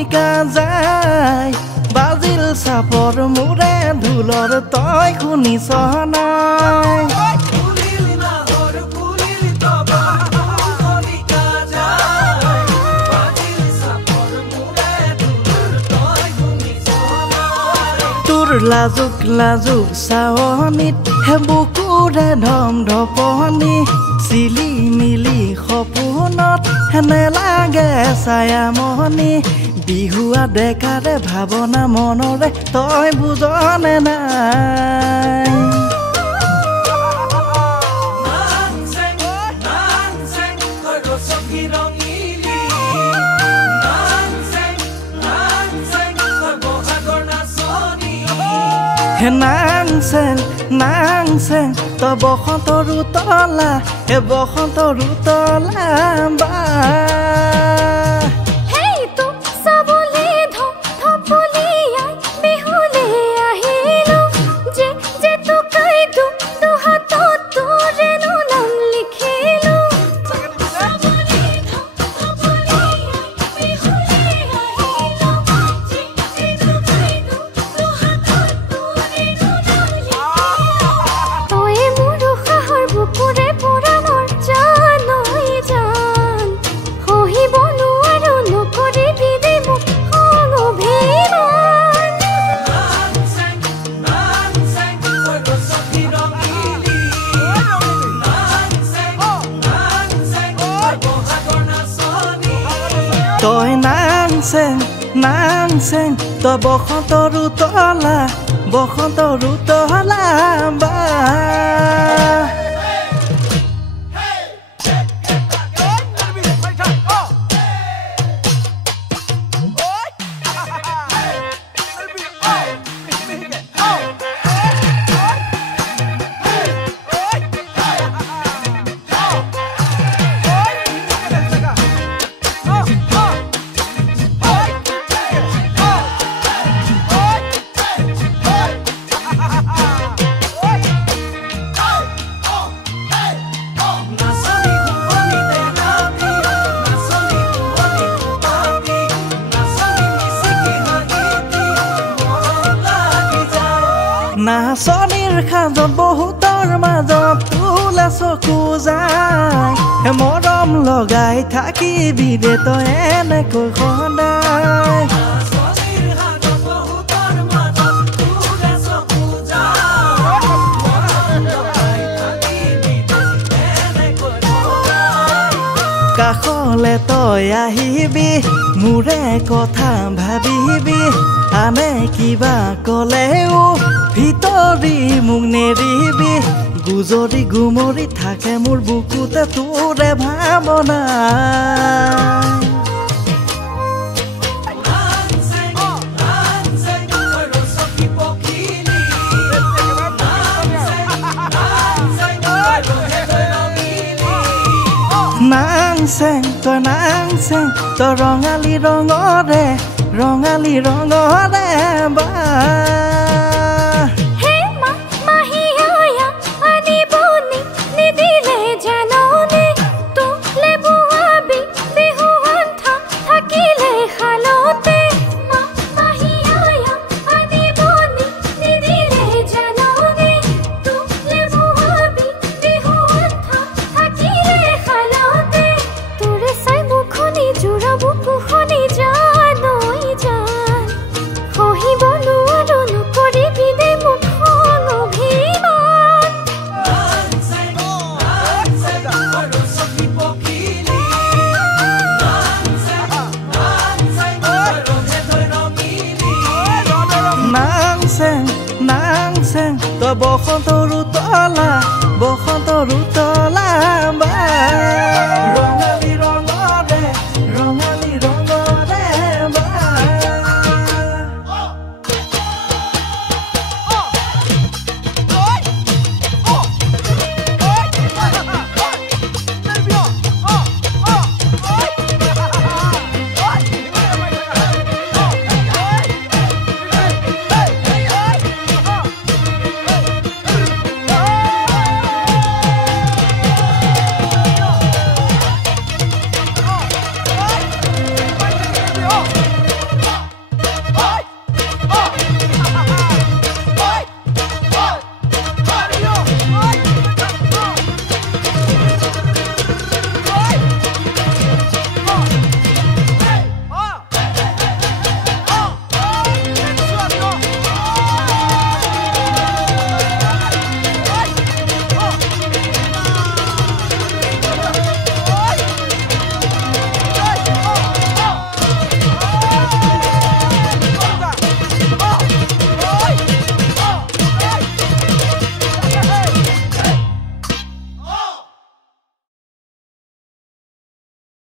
কণিকা যায় বাজিল চাপৰ মোৰে ঢোলৰ তই শুনিছ নাই তোৰ লাজুক লাজুক চাৱনিত হে বুকুৰে ধম ধপনি চিলি মিলি সপোনত হেনে লাগে ছায়ামণি বিহুৱা ডেকাৰে ভাৱনা মনৰে তই বুজনে নাই নাং চেং তই বসন্তৰো তলা হে বসন্তৰো তলা বা তই নাং চেং তই বসন্তৰো তলা বা নাচনীৰ সাজত বহুতৰ মাজত তোলে চকু যায় মৰম লগাই থাকিবি দে তই এনেকৈ সদায় কাষলে তই আহিবি মোৰে কথা ভাবিবি আনে কিবা কলেও ভিতৰি মোক নেৰিবি গুজৰি গুমৰি থাকে মোৰ বুকুতে তোৰে ভাৱনা নাং চেং তই ৰঙালী ৰঙৰে বা নাং চেং তই বসন্তৰো তলা